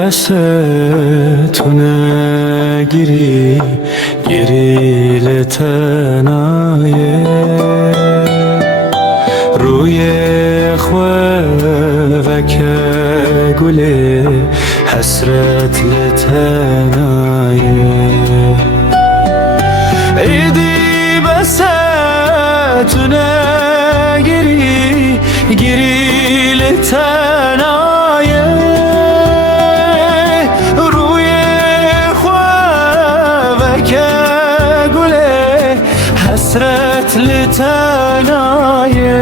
بستونه گیری لتنایه روی خوابک گله حسرت لتنایه ایدی بستونه گیری لتنایه روی خوابک گله حسرت لتنایه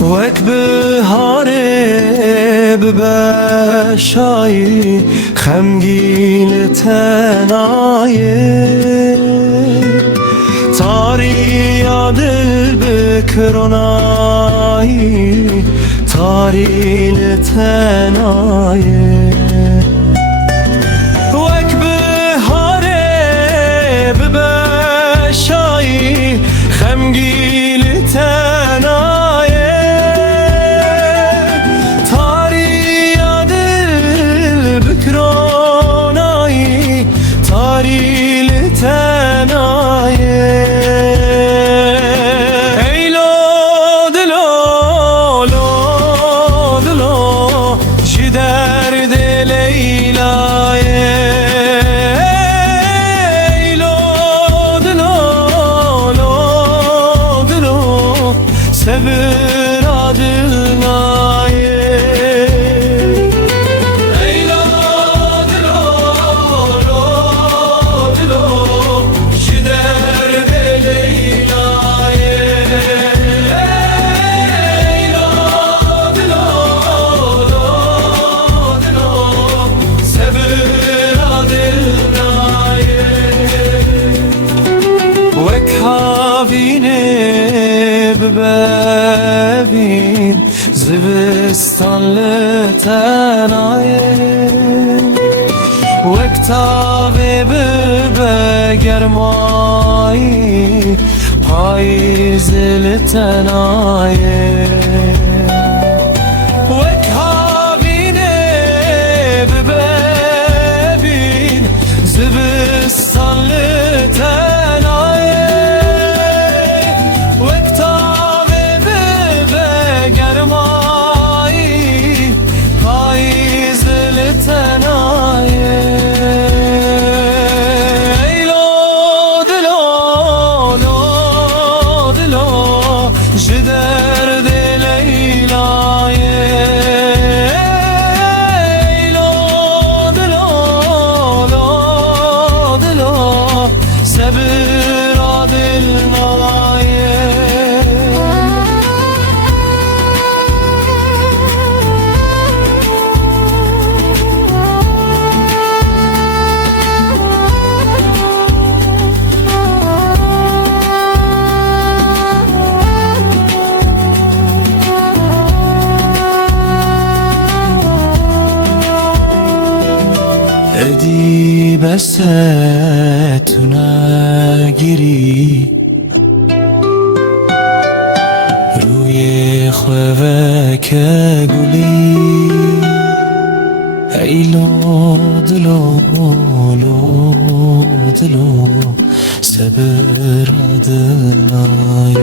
وقت بهاره ببشایی خمگین تنایه تاری یادل بکرانایی تاری لتنایه وقت بهاره ببشایی خمگین تنایه تاری لتنایه ای لو دلو لو دلو چی در دل لیلایه ای لو دلو لو دلو صبر دلنایه ببین زبستان لتنایه وقتا بگرمایی پاییز لتنایه وقتا ببین زبستان لتنایه ادی بستونه گیری روی خوابک گلی ای لو دلو دلو صبر دلنایه